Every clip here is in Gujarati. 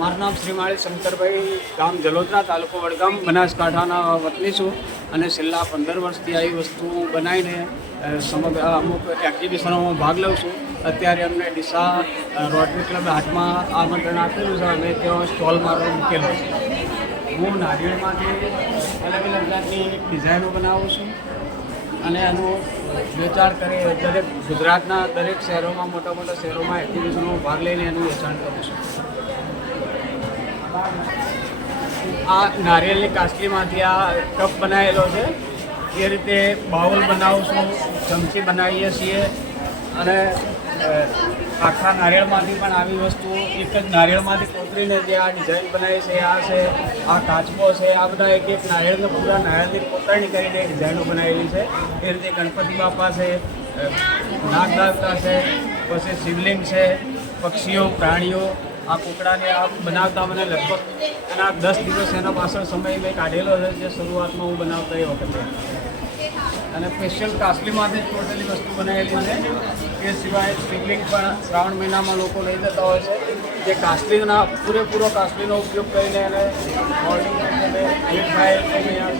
મારું નામ શ્રીમાળી શંકરભાઈ, ગામ જલોદરા, તાલુકો વડગામ, બનાસકાંઠાના વતની છું અને છેલ્લા 15 વર્ષથી આવી વસ્તુ બનાવીને સમગ્ર અમુક એક્ઝિબિશનોમાં ભાગ લઉં છું. અત્યારે અમને ડીસા રોટરી ક્લબ હાથમાં આમંત્રણ આપેલું છે અને ત્યાં સ્ટોલ મારો મૂકેલો છે. હું નારિયેળમાંથી અલગ અલગ જાતની ડિઝાઇનો બનાવું છું અને એનું વેચાણ કરી દરેક ગુજરાતના દરેક શહેરોમાં, મોટા મોટા શહેરોમાં એક્ઝિબિશનોમાં ભાગ લઈને એનું વેચાણ કરું છું. આ નારિયેળની કાસલીમાંથી આ કપ બનાવેલો છે. એ રીતે બાઉલ બનાવું છું, ચમચી બનાવીએ છીએ અને આખા નારિયેળમાંથી પણ આવી વસ્તુ એક જ નારિયેળમાંથી કોતરીને જે આ ડિઝાઇન બનાવી છે, આ છે, આ કાચબો છે, આ બધા એક એક નારિયેળને પૂરા નારિયેળની કોતરણી કરીને ડિઝાઇનો બનાવેલી છે. એ રીતે ગણપતિ બાપા છે, નાગદાતા છે, પછી શિવલિંગ છે, પક્ષીઓ, પ્રાણીઓ, આ કૂકડાને આ બનાવતા મને લગભગ એના 10 દિવસ એના પાછળ સમય મેં કાઢેલો છે, જે શરૂઆતમાં હું બનાવતો એ વખતે. અને સ્પેશિયલ કાસલીમાંથી જ ટોટલી વસ્તુ બનાવેલી છે. એ સિવાય શિવલિંગ પણ શ્રાવણ મહિનામાં લોકો લઈ જતા હોય છે, જે કાસલીના પૂરેપૂરો કાસલીનો ઉપયોગ કરીને એને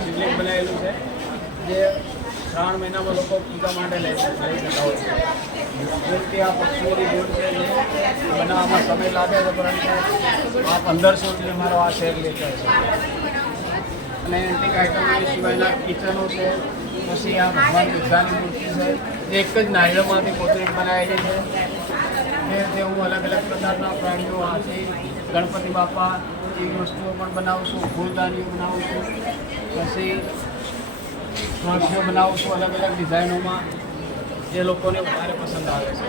શિવલિંગ બનાવેલું છે, જે શ્રાવણ મહિનામાં લોકો પૂજા માટે લઈ જતા હોય છે. જે રીતે આ પક્ષીઓની જોડ છે, જે બનાવવામાં સમય લાગે છે, પરંતુ આ 1500 અમારો આ શેર લેતા છે. અને એન્ટિક આઇટમ સિવાયના કિચનો છે, પછી આ ભગવાન બુદ્ધાની મૂર્તિ છે, જે એક જ નારિયેળમાંથી કોતરી બનાવેલી છે. જે રીતે હું અલગ અલગ પ્રકારના પ્રાણીઓ, હાથી, ગણપતિ બાપા એવી વસ્તુઓ પણ બનાવું છું, ફૂલદાનીઓ બનાવું છું, પછી વાંખીઓ બનાવું છું અલગ અલગ ડિઝાઇનોમાં, જે લોકોને વધારે પસંદ આવે છે.